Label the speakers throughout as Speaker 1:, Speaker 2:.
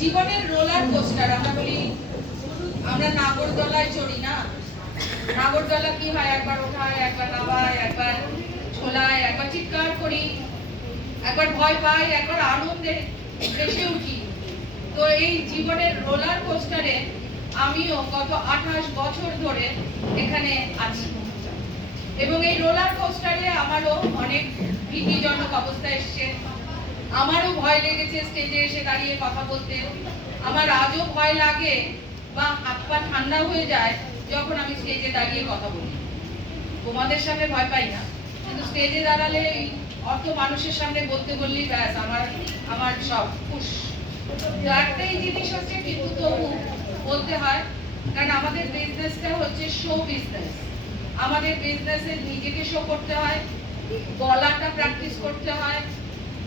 Speaker 1: জীবনের roller coaster আমরা বলি আমরা নাগরদোলায় চড়ি না নাগরদোলা কি হয় একবার ওঠায় একবার নামায় একবার ছোলায় একবার চিৎকার করি, একবার ভয় পাই, একবার আনন্দে ভেসে উঠি। তো এই জীবনের রোলার কোস্টারে আমিও গত আঠাশ বছর ধরে এখানে আছি। এবং এই রোলার কোস্টারে আমারও অনেক ভীতিজনক অবস্থা এসছে। আমারও ভয় লেগেছে স্টেজে এসে দাঁড়িয়ে কথা বলতে। আমার আজও ভয় লাগে বা হাত পা ঠান্ডা হয়ে যায় যখন আমি স্টেজে দাঁড়িয়ে কথা বলি। তোমাদের সামনে ভয় পাই না। কিন্তু স্টেজে দাঁড়ালে অত মানুষের সামনে বলতে বললেই ব্যাস, আমার আমার সব খুশ একটাই জিনিস হচ্ছে কিন্তু তবু বলতে হয়, কারণ আমাদের বিজনেসটা হচ্ছে শো বিজনেস আমাদের বিজনেসে নিজেকে শো করতে হয়, গলাটা প্র্যাকটিস করতে হয়,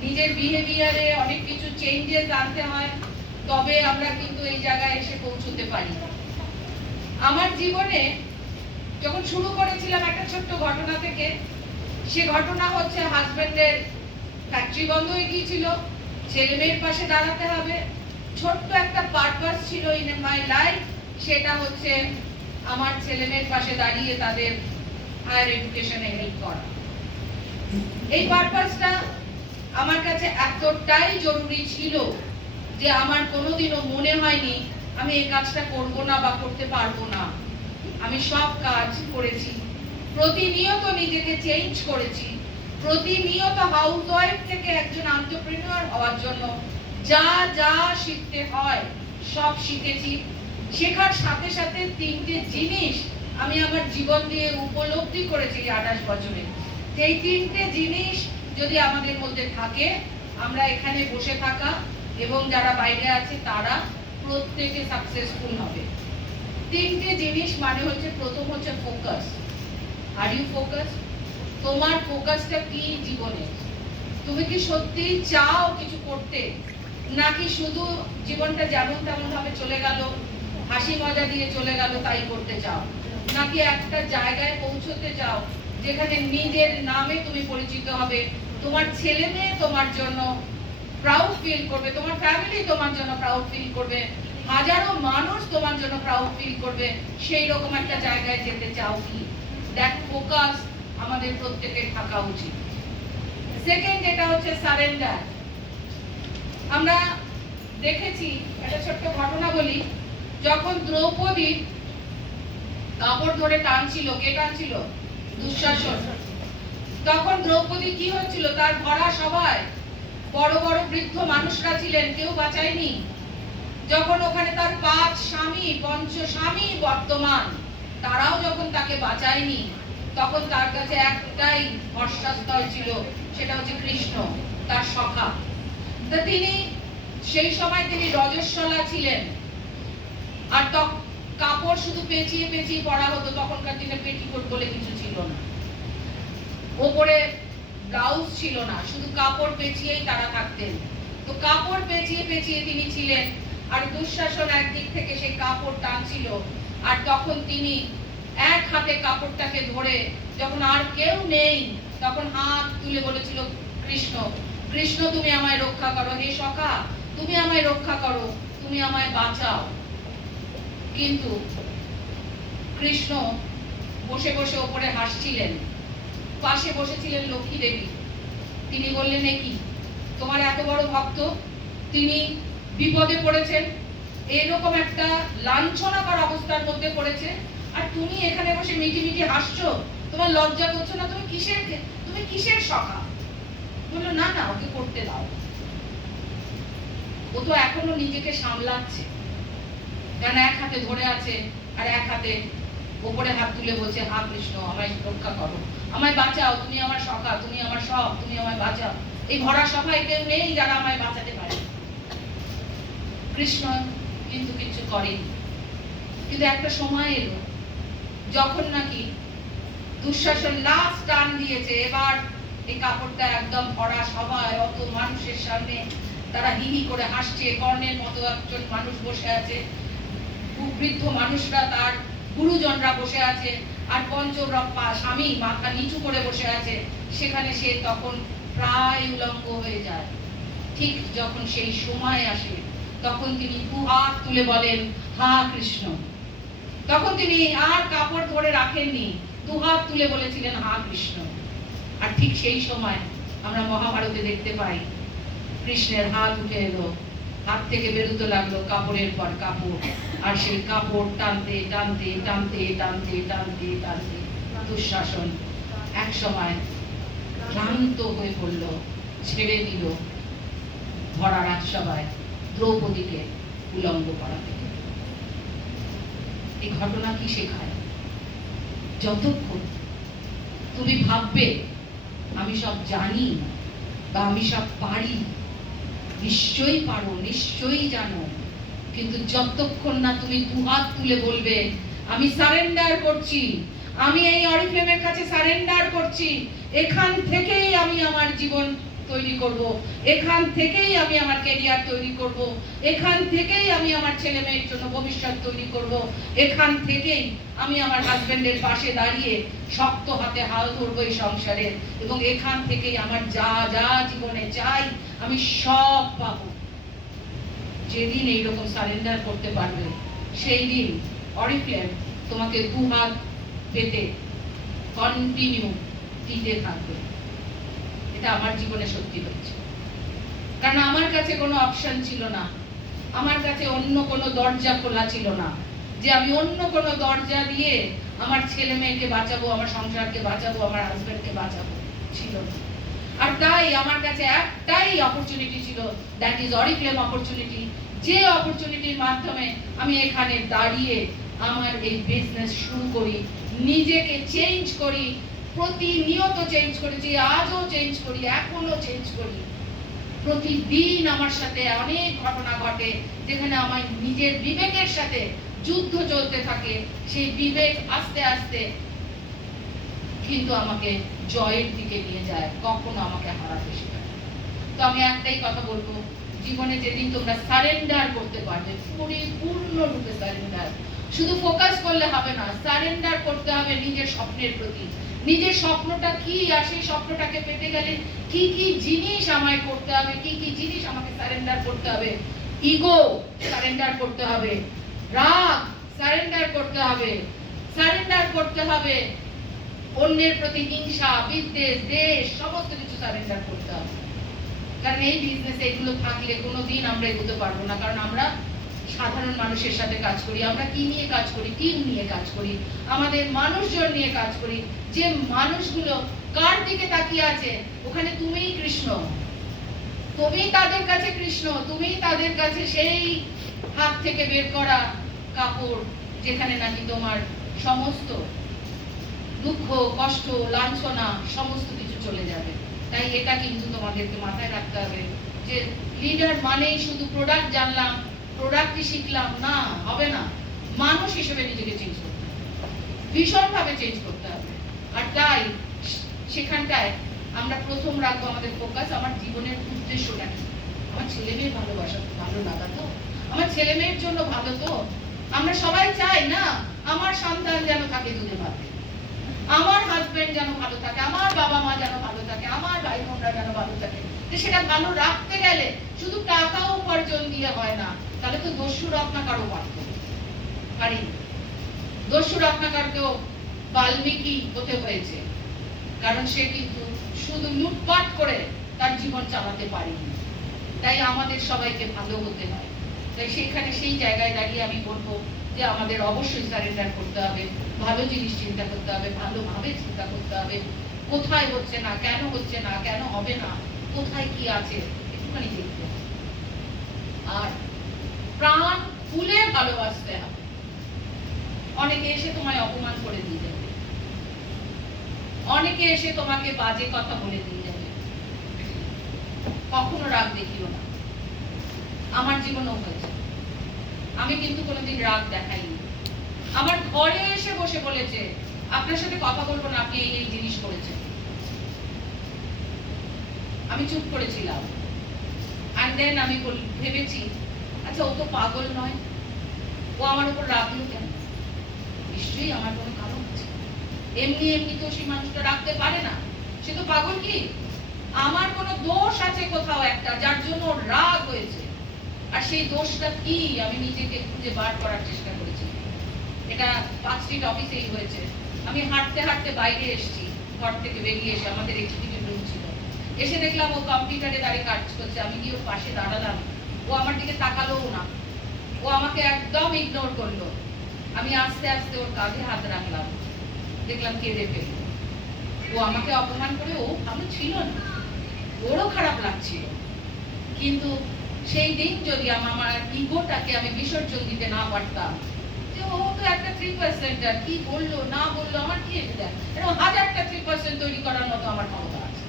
Speaker 1: নিজের বিহেভিয়ারে অনেক কিছু চেঞ্জেস আনতে হয়, তবে আমরা কিন্তু এই জায়গায় এসে পৌঁছতে পারি। আমার জীবনে যখন শুরু করেছিলাম একটা ছোট্ট ঘটনা থেকে সে ঘটনা হচ্ছে হাজবেন্ডের ফ্যাক্টরি বন্ধ হয়ে গিয়েছিল। ছেলে মেয়ের পাশে দাঁড়াতে হবে। ছোট্ট একটা পারপাস ছিল ইন মাই লাইফ সেটা হচ্ছে আমার ছেলে মেয়ের পাশে দাঁড়িয়ে তাদের হায়ার এডুকেশনে হেল্প করা। এই পারপাসটা আমার কাছে এতটাই জরুরি ছিল যে আমার কোনোদিনও মনে হয়নি আমি এই কাজটা করব না বা করতে পারব না। আমি সব কাজ করেছি। প্রতিনিয়ত নিজেকে চেঞ্জ করেছি। প্রতিনিয়ত হাউস ওয়াইফ থেকে একজন আন্টারপ্রেনিউর হওয়ার জন্য যা যা শিখতে হয়, সব শিখেছি। শেখার সাথে সাথে তিনটে জিনিস আমি আমার জীবন দিয়ে উপলব্ধি করেছি আঠাশ বছরে। এই তিনটে জিনিস যদি আমাদের মধ্যে থাকে, আমরা এখানে বসে থাকা এবং যারা বাইরে আছে তারা প্রত্যেকে সাকসেসফুল হবে। তিনটে জিনিস মানে হচ্ছে প্রথম হচ্ছে ফোকাস আর ইউ ফোকাস তোমার ফোকাসটা কি জীবনে? তুমি কি সত্যি চাও কিছু করতে? নাকি শুধু জীবনটা যেমন তেমন ভাবে চলে গেল, হাসি মজা দিয়ে চলে গেল, তাই করতে চাও? নাকি একটা জায়গায় পৌঁছতে চাও, যেখানে নিজের নামে তুমি পরিচিত হবে? তোমার ছেলে মেয়ে তোমার জন্য প্রাউড ফিল করবে, তোমার ফ্যামিলি তোমার জন্য প্রাউড ফিল করবে, হাজারো মানুষ তোমার জন্য প্রাউড ফিল করবে সেই রকম একটা জায়গায় যেতে চাও কি? দ্যাট ফোকাস আমাদের প্রত্যেকের থাকা উচিত। সেকেন্ড যেটা হচ্ছে সারেন্ডার আমরা দেখেছি একটা ছোট্ট ঘটনা বলি। যখন দ্রৌপদী কাপড় ধরে টানছিল, কে টানছিল? দুঃশাসন। তখন দ্রৌপদী কি হচ্ছিল? তার ভরা সভায় বড় বড় বৃদ্ধ মানুষরা ছিলেন, কেউ বাঁচায়নি। যখন ওখানে তার পাঁচ স্বামী পঞ্চ স্বামী বর্তমান তারাও যখন তাকে বাঁচায়নি, তখন তার কাছে একটাই ভরসাস্থল ছিল, সেটা হচ্ছে কৃষ্ণ, তার সখা। তা তিনি, সেই সময় তিনি রজস্বলা ছিলেন। আর তখন কাপড় শুধু পেঁচিয়ে পেঁচিয়ে পরা হতো, তখনকার দিনে পেটিকোট বলে কিছু ছিল না। ওপরে ব্লাউজ ছিল না, শুধু কাপড় পেঁচিয়েই তারা থাকতেন। তো কাপড় পেঁচিয়ে পেঁচিয়ে তিনি ছিলেন, আর দুঃশাসন একদিক থেকে সেই কাপড় টানছিল আর তখন তিনি এক হাতে কাপড়টাকে ধরে, যখন আর কেউ নেই, তখন হাত তুলে বলেছিল, কৃষ্ণ কৃষ্ণ, তুমি আমায় রক্ষা করো। হে সখা, তুমি আমায় রক্ষা করো। তুমি আমায় বাঁচাও। কিন্তু কৃষ্ণ বসে বসে ওপরে হাসছিলেন। পাশে বসেছিলেন লক্ষ্মী দেবী। তিনি বললেন, এ কি? তোমার এত বড় ভক্ত? তিনি বিপদে পড়েছেন? এরকম একটা লাঞ্ছনাকর অবস্থার মধ্যে পড়েছে। আর তুমি এখানে বসে মিটি মিটি হাসছো, তোমার লজ্জা করছ না, তুমি কিসের তুমি কিসের সখা? বলল, না না, ওকে করতে দাও। ও তো এখনও নিজেকে সামলাচ্ছে। কেন এক হাতে ধরে আছে আর এক হাতে ওপরে হাত তুলে বলছে, হা, কৃষ্ণ, আমায় রক্ষা করো। আমায় বাঁচাও, তুমি আমার সখা, তুমি আমার সব, তুমি আমায় বাঁচাও। এই ভরা সভায় কেউ নেই যারা আমায় বাঁচাতে পারে। কৃষ্ণ কিন্তু কিছু করেনি। কিন্তু একটা সময় এলো, যখন নাকি দুঃশাসন লাস্ট টান দিয়েছে, এবার এই কাপড়টা একদম ভরা সবাই অত মানুষের সামনে তারা হি হি করে হাসছে, কর্ণের মতো একজন মানুষ বসে আছে বৃদ্ধ মানুষরা তার গুরুজনরা বসে আছে, আর পঞ্চরপ্পা স্বামী মাথা নিচু করে বসে আছে, সেখানে সে তখন প্রায় উলঙ্গ হয়ে যায়। ঠিক যখন সেই সময় আসে তখন তিনি হাত তুলে বলেন, হা কৃষ্ণ। তখন তিনি আর কাপড় ধরে রাখেননি দু হাত তুলে বলেছিলেন, হা কৃষ্ণ। আর ঠিক সেই সময় আমরা মহাভারতে দেখতে পাই, কৃষ্ণের হাত উঠে এলো, হাত থেকে বেরোতে লাগল কাপড়ের পর কাপড়, আর সেই কাপড় টানতে টানতে টানতে টানতে টানতে টানতে দুঃশাসন এক সময় ক্লান্ত হয়ে পড়ল, ছেড়ে দিল ভরা রাজসভায় দ্রৌপদীকে উলঙ্গ করা থেকে। এই ঘটনা কি শেখায়? যতক্ষণ তুমি ভাববে, আমি সব জানি বা আমি সব পারি, নিশ্চয়ই পারো, নিশ্চয়ই জানো, কিন্তু যতক্ষণ না তুমি দুহাত তুলে বলবে, আমি সারেন্ডার করছি, আমি এই অরিফ্লেমের কাছে সারেন্ডার করছি, এখান থেকেই আমি আমার জীবন তৈরি করব। এখান থেকেই আমি আমার ক্যারিয়ার তৈরি করব। এখান থেকেই আমি আমার ছেলে মেয়ের জন্য ভবিষ্যৎ তৈরি করব। এখান থেকেই আমি আমার হাজবেন্ডের পাশে দাঁড়িয়ে শক্ত হাতে হাল ধরবো এই সংসারের এবং এখান থেকেই আমার যা যা জীবনে চাই, আমি সব পাবো। যেদিন এইরকম সারেন্ডার করতে পারবে, সেই দিন অরিফ্লেম তোমাকে দু হাত পেতে কন্টিনিউ দিতে থাকবে। এটা আমার জীবনে সত্যি হচ্ছে কারণ আমার কাছে কোনো অপশন ছিল না। আমার কাছে অন্য কোনো দরজা খোলা ছিল না। যে আমি অন্য কোনো দরজা দিয়ে আমার ছেলে মেয়েকে বাঁচাবো, আমার সংসারকে বাঁচাবো, আমার হাজবেন্ডকে বাঁচাবো ছিল আর তাই আমার কাছে একটাই অপরচুনিটি ছিল দ্যাট ইজ অরিফ্লেম অপরচুনিটি যে অপরচুনিটির মাধ্যমে আমি এখানে দাঁড়িয়ে আমার এই বিজনেস শুরু করি, নিজেকে চেঞ্জ করি প্রতিনিয়ত চেঞ্জ করেছি আজও চেঞ্জ করি এখনও চেঞ্জ করি। প্রতিদিন আমার সাথে অনেক ঘটনা ঘটে, যেখানে আমার নিজের বিবেকের সাথে যুদ্ধ চলতে থাকে। সেই বিবেক আস্তে আস্তে কিন্তু আমাকে জয়ের দিকে নিয়ে যায়, কখনো আমাকে হারাতে শেখায়। তো আমি একটাই কথা বলব, জীবনে যেদিন তোমরা সারেন্ডার করতে পারবে পরিপূর্ণ রূপে সারেন্ডার শুধু ফোকাস করলে হবে না সারেন্ডার করতে হবে নিজের স্বপ্নের প্রতি। নিজের স্বপ্নটা কি? আর সেই স্বপ্নটাকে পেতে গেলে কি কি জিনিস আমায় করতে হবে? কি কি জিনিস আমাকে সারেন্ডার করতে হবে? ইগো সারেন্ডার করতে হবে। রাগ সারেন্ডার করতে হবে। সারেন্ডার করতে হবে। অন্যের প্রতি হিংসা, বিদ্বেষ, দেশ, সমস্ত কিছু সারেন্ডার করতে হবে। কারণ এই বিজনেসে এগুলো থাকলে কোনোদিন আমরা এগোতে পারব না। কারণ আমরা সাধারণ মানুষের সাথে কাজ করি, আমরা কি নিয়ে কাজ করি টিম নিয়ে কাজ করি, আমাদের মানুষজন নিয়ে কাজ করি, যে মানুষগুলো কার দিকে তাকিয়ে আছে, ওখানে তুমিই কৃষ্ণ। তুমি তাদের কাছে কৃষ্ণ তুমি তাদের কাছে সেই হাত থেকে বের করা কাপড়, যেখানে নাকি তোমার সমস্ত দুঃখ, কষ্ট, লাঞ্ছনা, সমস্ত কিছু চলে যাবে। তাই এটা কিন্তু তোমাদেরকে মাথায় রাখতে হবে যে লিডার মানেই শুধু প্রোডাক্ট জানলাম প্রোডাক্টই শিখলাম না, হবে না। মানুষ হিসেবে নিজেকে চেঞ্জ করতে হবে। ভীষণভাবে চেঞ্জ করতে হবে। আর তাই সেখানটায় আমরা প্রথম রাখব আমাদের ফোকাস আমার জীবনের উদ্দেশ্যটা কি? আমার ছেলে মেয়ের ভালোবাসা ভালো লাগা তো? আমার ছেলে মেয়ের জন্য ভালো তো? আমরা সবাই চাই না আমার সন্তান যেন থাকে দুধে ভাতে আমার হাজবেন্ড যেন ভালো থাকে, আমার বাবা মা যেন ভালো থাকে, আমার ভাই বোনরা যেন ভালো থাকে। সেটা ভালো রাখতে গেলে শুধু টাকা উপার্জন দিয়ে হয় না তাহলে তো দস্যু রত্নাকারও পারত পারি দস্যু রত্নাকারকেও বাল্মীকি হতে হয়েছে। কারণ সে কিন্তু শুধু লুটপাট করে তার জীবন চালাতে পারেনি। তাই আমাদের সবাইকে ভালো হতে হয়। তাই সেখানে সেই জায়গায় দাঁড়িয়ে আমি বলব যে আমাদের অবশ্যই সারেন্ডার করতে হবে, ভালো জিনিস চিন্তা করতে হবে, ভালোভাবে চিন্তা করতে হবে। কোথায় হচ্ছে না, কেন হচ্ছে না, কেন হবে না, কোথায় কি আছে, একটুখানি দেখতে আর প্রাণ খুলে ভালোবাসতে হবে। অনেকে এসে তোমায় অপমান করে দিয়ে যাবে। অনেকে এসে তোমাকে বাজে কথা বলে দিয়ে যাবে। কখনো রাগ দেখিও না। আমার জীবনেও হয়েছে। আমি কিন্তু কোনোদিন রাগ দেখাইনি। আমার ঘরে এসে বসে বলেছে, আপনার সাথে কথা বলব না, আপনি এই এই জিনিস করেছেন। আমি চুপ করেছিলাম। অ্যান্ড দেন আমি ভেবেছি আচ্ছা ও তো পাগল নয়। ও আমার উপর রাগলো কেন? নিশ্চয়ই আমার কোনো কারণ আছে। এমনি এমনি তো সেই মানুষটা রাখতে পারে না। সে তো পাগল কি? আমার কোনো দোষ আছে কোথাও একটা যার জন্য রাগ হয়েছে। আর সেই দোষটা কি? আমি নিজেকে খুঁজে বার করার চেষ্টা করেছি। এটা পাঁচ স্ট্রিট অফিসেই হয়েছে। আমি হাঁটতে হাঁটতে বাইরে এসেছি। ঘর থেকে বেরিয়ে এসে আমাদের এক্সিকিউটিভ রুম ছিল। এসে দেখলাম ও কম্পিউটারে দাঁড়িয়ে কাজ করছে। আমি গিয়ে ওর পাশে দাঁড়ালাম। ও আমার দিকে তাকালোও না। ও আমাকে একদম ইগনোর করল। আমি আস্তে আস্তে ওর কাঁধে হাত রাখলাম। দেখলাম কেঁদে ফেলল ও আমাকে অপমান করে ও ভালো ছিল না। ওরও খারাপ লাগছিল। কিন্তু সেই দিন যদি আমি, আমার ইগোটাকে আমি বিসর্জন দিতে না পারতাম, যে ও তো একটা থ্রি পার্সেন্টার কি বলল, না বলল, আমার কি যায় এরকম হাজারটা থ্রি পার্সেন্ট তৈরি করার মতো আমার ক্ষমতা আছে।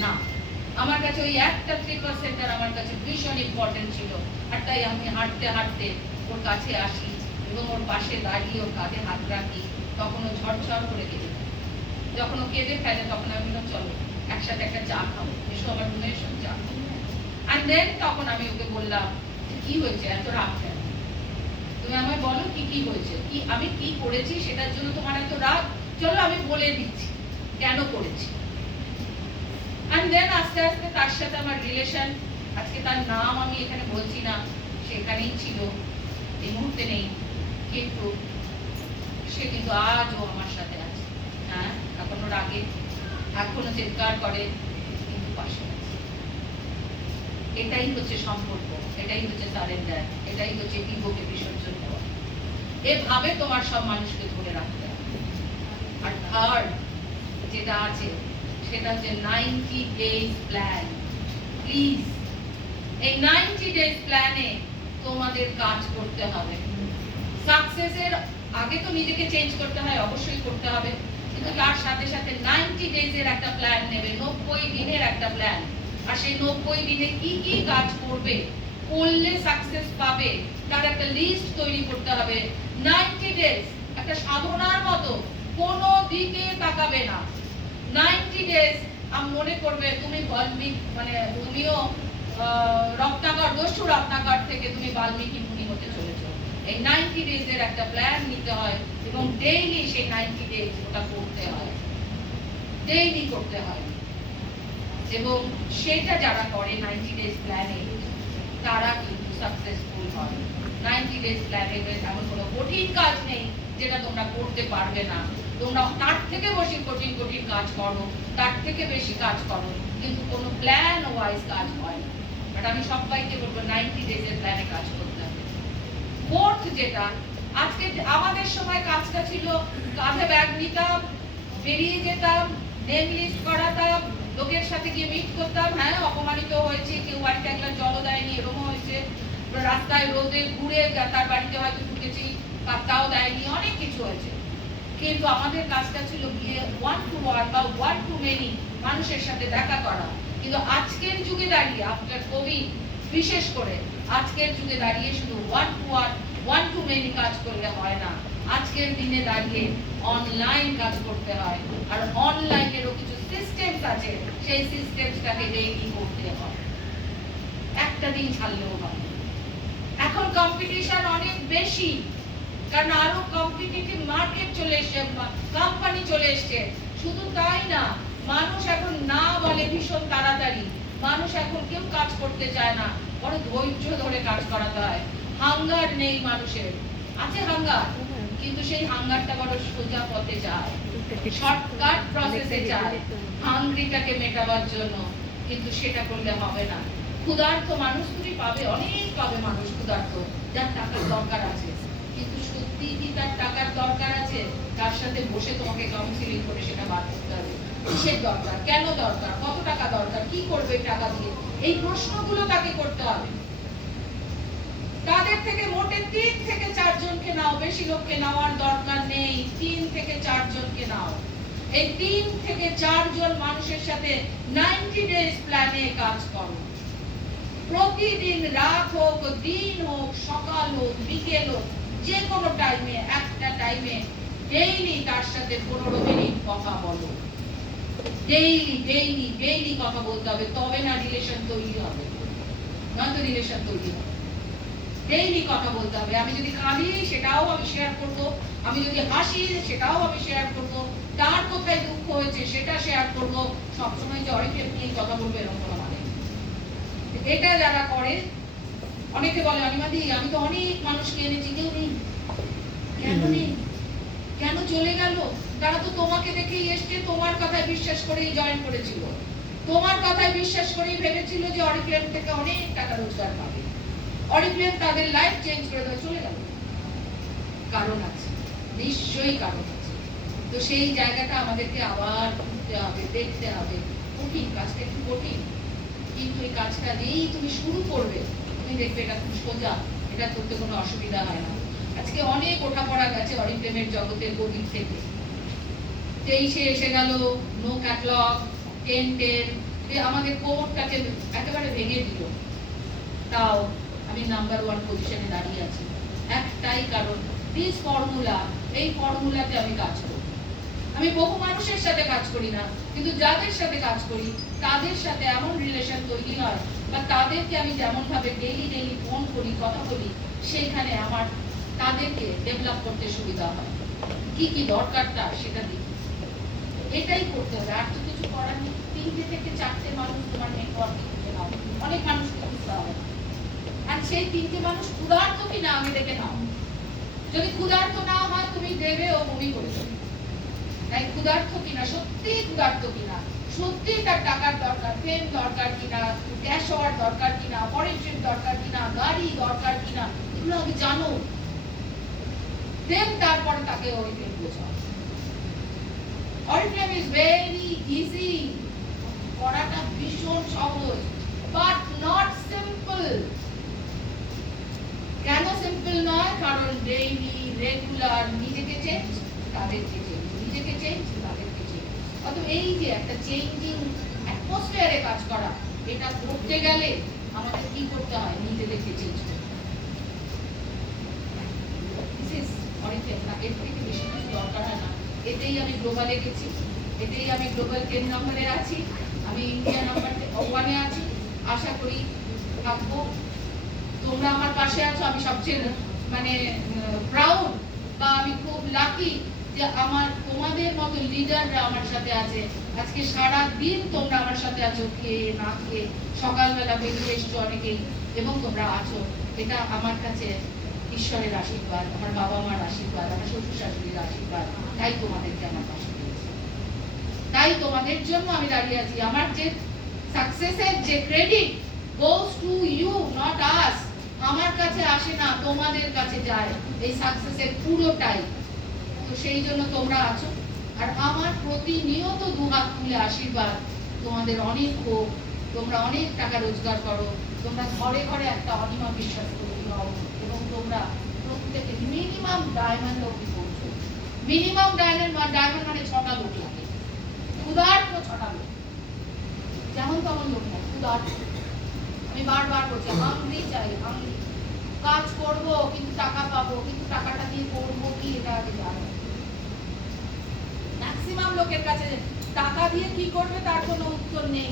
Speaker 1: না। আমার কাছে ওই একটা থ্রি পার্সেন্টার আমার কাছে ভীষণ ইম্পর্টেন্ট ছিল। আর তাই আমি হাঁটতে হাঁটতে ওর কাছে আসি এবং ওর পাশে দাঁড়িয়ে ওর কাঁধে হাত রাখি, তখন ও ঝরঝর করে কেঁদে। যখন ও কেঁদে ফেলে, তখন আমি চলো, একসাথে একটা চা খাব এসো আমার রুমে, এসো, চা অ্যান্ড দেন তখন আমি ওকে বললাম কি হয়েছে? এত রাগ কেন? তুমি আমায় বলো কি কি হয়েছে? কি, আমি কি করেছি? সেটার জন্য তোমার এত রাগ? চলো, আমি বলে দিচ্ছি। কেন করেছি? অ্যান্ড দেন আস্তে আস্তে তার সাথে আমার রিলেশন আজকে তার নাম আমি এখানে বলছি না সেখানেই ছিল, এই মুহূর্তে নেই, কিন্তু সে কিন্তু আজও আমার সাথে আছে। হ্যাঁ এখনও রাগে, এখনও চিৎকার করে, কিন্তু পাশে আছে। এটাই হচ্ছে সম্পর্ক, এটাই হচ্ছে সারেন্ডার এটাই হচ্ছে ইগোকে বিসর্জন দেওয়া। এভাবে তোমার সব মানুষকে ধরে রাখতে হবে। আর থার্ড যেটা আছে সেটা হচ্ছে নাইনটি ডেজ প্ল্যান প্লিজ এই নাইনটি ডেজ প্ল্যানে তোমাদের কাজ করতে হবে। সাকসেসের আগে তো নিজেকে চেঞ্জ করতে হয়, অবশ্যই করতে হবে। কিন্তু তার সাথে সাথে নাইনটি ডেজের একটা প্ল্যান নেবে, নব্বই দিনের একটা প্ল্যান আর সেই নব্বই দিনে কি কি কাজ করবে, করলে সাকসেস পাবে, তার একটা লিস্ট তৈরি করতে হবে। নাইনটি ডেজ একটা সাধনার মতো, কোনো দিকে তাকাবে না। নাইনটি ডেজ মনে করবে তুমি মানে তুমিও রত্নাকর দস্যু রত্নাকর থেকে তুমি বাল্মীকি মুনি হতে চলেছো। এই নাইনটি ডেজের একটা প্ল্যান নিতে হয় এবং ডেইলি সেই নাইনটি ডেজ ওটা করতে হয়। ডেইলি করতে হয়। এবং সেটা যারা করে নাইনটি ডেজ প্ল্যানে তারা কিন্তু সাকসেসফুল হয়। নাইনটি ডেজ প্ল্যানে এমন কোনো কঠিন কাজ নেই যেটা তোমরা করতে পারবে না। তোমরা তার থেকে বেশি কঠিন কঠিন কাজ করো, তার থেকে বেশি কাজ করো, কিন্তু কোনো প্ল্যান ওয়াইজ কাজ হয় বাট আমি সবাইকে বলব নাইনটি ডেজের প্ল্যানে কাজ করতে হবে। ফোর্থ যেটা, আজকে আমাদের সময় কাজটা ছিল, কাঁধে ব্যাগ নিতাম, বেরিয়ে যেতাম নেম লিস্ট করাতাম, লোকের সাথে গিয়ে মিট করতাম। হ্যাঁ অপমানিত হয়েছে, কেউ বাড়িতে এক গ্লাস জলও দেয়নি এরকম হয়েছে। রাস্তায় রোদে ঘুরে তার বাড়িতে হয়তো ঢুকেছি তাও দেয়নি, অনেক কিছু হয়েছে। কিন্তু আমাদের কাজটা ছিল গিয়ে ওয়ান টু ওয়ান বা ওয়ান টু মেনি মানুষের সাথে দেখা করা। কিন্তু আজকের যুগে দাঁড়িয়ে আফটার কোভিড বিশেষ করে আজকের যুগে দাঁড়িয়ে শুধু one to one one to many কাজ করলে হয় না। আজকের দিনে দাঁড়িয়ে অনলাইন কাজ করতে হয়। আর অনলাইনেরও কিছু সিস্টেমস আছে, সেই সিস্টেমসটাকে ডেইলি করতে হয়। একটা দিন ছাড়লেও হয়। এখন কম্পিটিশন অনেক বেশি। কারণ আরও কম্পিটিটিভ মার্কেট চলে এসছে কোম্পানি চলে এসছে। শুধু তাই না, মানুষ এখন না বলে ভীষণ তাড়াতাড়ি। মানুষ এখন কেউ কাজ করতে চায় না, বড় ধৈর্য ধরে কাজ করাতে হয়। হাঙ্গার নেই মানুষের। আছে হাঙ্গার, কিন্তু সেই হাঙ্গারটা বড় সোজা পথে যায়। শর্টকাট প্রসেসে যায়, হাঙ্গরিটাকে মেটাবার জন্য। কিন্তু সেটা করলে হবে না। ক্ষুধার্ত মানুষ তুমি পাবে, অনেক পাবে মানুষ ক্ষুধার্ত, যার টাকার দরকার আছে। তার টাকার দরকার আছে, তার সাথে বসে তোমাকে কাউন্সিলিং করে সেটা বার করতে হবে। কিসের দরকার? কেন দরকার? কত টাকা দরকার? কি করবে টাকা দিয়ে? এই প্রশ্নগুলো তাকে করতে হবে। তাদের থেকে মোটে তিন থেকে চারজনকে নাও, বেশি লোককে নেওয়ার দরকার নেই। তিন থেকে চারজনকে নাও। এই তিন থেকে চারজন মানুষের সাথে নাইনটি ডেজ প্ল্যানে কাজ করো। প্রতিদিন রাত হোক, দিন হোক, সকাল হোক, বিকেল হোক যে কোনো টাইমে একটা টাইমে ডেইলি তার সাথে পনেরো মিনিট কথা বলো। ডেইলি ডেইলি ডেইলি কথা বলতে হবে, তবে না রিলেশন তৈরি হবে। নয়তো রিলেশন তৈরি হবে। ডেইলি কথা বলতে হবে। আমি যদি কাঁদি, সেটাও আমি শেয়ার করব। আমি যদি হাসি, সেটাও আমি শেয়ার করব। তার কোথায় দুঃখ হয়েছে, সেটা শেয়ার করব। সবসময় যে অরিফেম নিয়ে কথা বলব, এরকম কোনো মানে। এটা যারা করে অনেকে বলে অনিমাদি আমি তো অনেক মানুষকে এনেছি কেউ নেই। কেন নেই? কেন চলে গেল? তারা তো তোমাকে দেখেই এসছে তোমার কথায় বিশ্বাস করেই জয়েন করেছিল। তোমার কথায় বিশ্বাস করেই ভেবেছিল যে অরিফ্লেম থেকে অনেক টাকা রোজগার পাবে। অরিফ্লেম তাদের লাইফ চেঞ্জ করে দেওয়া চলে গেল। কারণ আছে নিশ্চয়ই কারণ আছে। তো সেই জায়গাটা আমাদেরকে আবার খুঁজতে হবে দেখতে হবে। কঠিন কাজটা একটু কঠিন। কিন্তু এই কাজটা দিয়েই তুমি শুরু করবে। তুমি দেখবে এটা খুব সোজা এটা করতে কোনো অসুবিধা হয় না। আজকে অনেক ওঠাপড়া গেছে অরিফ্লেমের জগতের গদিক থেকে। তেইশে এসে গেল নো ক্যাটলগ টেন টেন আমাদের কোর্টটাকে একেবারে ভেঙে দিল। তাও আমি নাম্বার ওয়ান পজিশনে দাঁড়িয়ে আছি। একটাই কারণ দিস ফর্মুলা এই ফর্মুলাতে আমি কাজ করি। আমি বহু মানুষের সাথে কাজ করি না, কিন্তু যাদের সাথে কাজ করি, তাদের সাথে এমন রিলেশন তৈরি হয় বা তাদেরকে আমি যেমন ভাবে ডেইলি ডেইলি ফোন করি, কথা বলি সেখানে আমার তাদেরকে ডেভেলপ করতে সুবিধা হয়। কি কি দরকার তার সেটা দিই এটাই করতে হবে। আর তো কিছু করার নেই। তিনটে থেকে চারটে মানুষ তোমার নেটওয়ার্কে খুঁজে নাও। অনেক মানুষকে খুঁজতে হবে। আর সেই তিনটে মানুষ ক্ষুধার্ত কি না আমি দেখে নাও। যদি ক্ষুধার্ত না হয়, তুমি দেবে ও বমি করে দেবে তাই ক্ষুধার্ত কিনা সত্যি ক্ষুধার্ত কিনা সত্যি তার টাকার দরকার ফেম দরকার কিনা ক্যাশ হওয়ার দরকার কিনা ফরেন দরকার কিনা, গাড়ি দরকার কিনা, এগুলো আগে জানো। দেন তারপরে তাকে ওই ফেম বোঝাও অরিফ্লেম ইজ ভেরি ইজি করাটা ভীষণ সহজ বাট নট সিম্পল কেন সিম্পল নয়? কারণ ডেইলি রেগুলার নিজেকে চেঞ্জ তাদেরকে চেঞ্জ নিজেকে চেঞ্জ এই যে একটা চেঞ্জিং অ্যাটমসফিয়ারে কাজ করা, এটা করতে গেলে আমাদের কি করতে হয়? নিজেদেরকে চেঞ্জ করতে এতেই আমি গ্লোবালে গেছি, এতেই আমি গ্লোবাল টেন নম্বরে আছি, আমি ইন্ডিয়া নাম্বার ওয়ানে আছি। আশা করি থাকব। তোমরা আমার পাশে আছো, আমি সবচেয়ে মানে প্রাউড বা আমি খুব লাকি যে আমার, তোমাদের মতো লিডাররা আমার সাথে আছে। আজকে সারা দিন তোমরা আমার সাথে আছো, খেয়ে, না খেয়ে। সকালবেলা বেরিয়ে এসছো অনেকেই, এবং তোমরা আছো। এটা আমার কাছে ঈশ্বরের আশীর্বাদ, আমার বাবা মার আশীর্বাদ, আমার শ্বশুর শাশুড়ির আশীর্বাদ। তাই তোমাদেরকে আমার পাশে তাই তোমাদের জন্য আমি দাঁড়িয়ে আছি। আমার যে সাকসেসের যে credit goes to you not us আমার কাছে আসে না, তোমাদের কাছে যায়। এই সাকসেসের পুরোটাই। তো সেই জন্য তোমরা আছো। আর আমার প্রতিনিয়ত দু হাত খুলে আশীর্বাদ। তোমাদের অনেক হোক, তোমরা অনেক টাকা রোজগার করো, তোমরা ঘরে ঘরে একটা অনিমা বিশ্বাস হও এবং তোমরা প্রত্যেকে মিনিমাম ডায়মন্ড অব্দি পৌঁছো। মিনিমাম ডায়মন্ড ডায়মন্ড মানে ছটা লোক লাগে। ক্ষুধার্ত ছটা লোক। যেমন তেমন লোক না, ক্ষুধার্ত। আমি বারবার বলছি হাংরি চাই হাংরি কাজ করব, কিন্তু টাকা পাবো, কিন্তু টাকাটা দিয়ে করব কি, এটা আগে জানো ম্যাক্সিমাম লোকের কাছে টাকা দিয়ে কি করবে তার কোনো উত্তর নেই।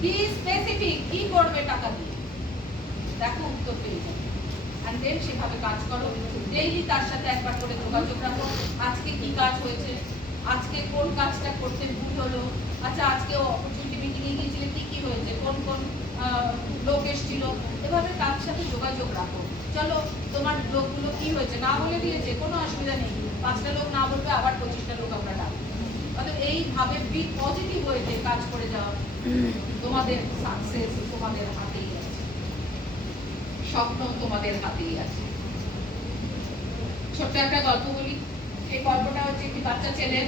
Speaker 1: বি স্পেসিফিক কি করবে টাকা দিয়ে? দেখো উত্তর পেয়ে যাবে। অ্যান্ড দেন সেভাবে কাজ করো। ডেইলি তার সাথে একবার করে যোগাযোগ রাখো। আজকে কি কাজ হয়েছে? আজকে কোন কাজটা করতে ভুল হলো? আচ্ছা আজকে অপরচুনিটি মিটিংয়ে গিয়েছিলে, কি কি হয়েছে? কোন কোন লোক এসেছিল? এভাবে তার সাথে যোগাযোগ রাখো। চলো, তোমার লোকগুলো কি হয়েছে? না বলে দিয়েছে কোনো অসুবিধা নেই। পাঁচটা লোক না বলবে, আবার পঁচিশটা লোক আমরা ডাকবো। অর্থাৎ এইভাবে বি পজিটিভ হয়েছে কাজ করে যাওয়া তোমাদের সাকসেস তোমাদের হাতেই আছে। স্বপ্ন তোমাদের হাতেই আছে। ছোট্ট একটা গল্প বলি। এই গল্পটা হচ্ছে একটি বাচ্চা ছেলে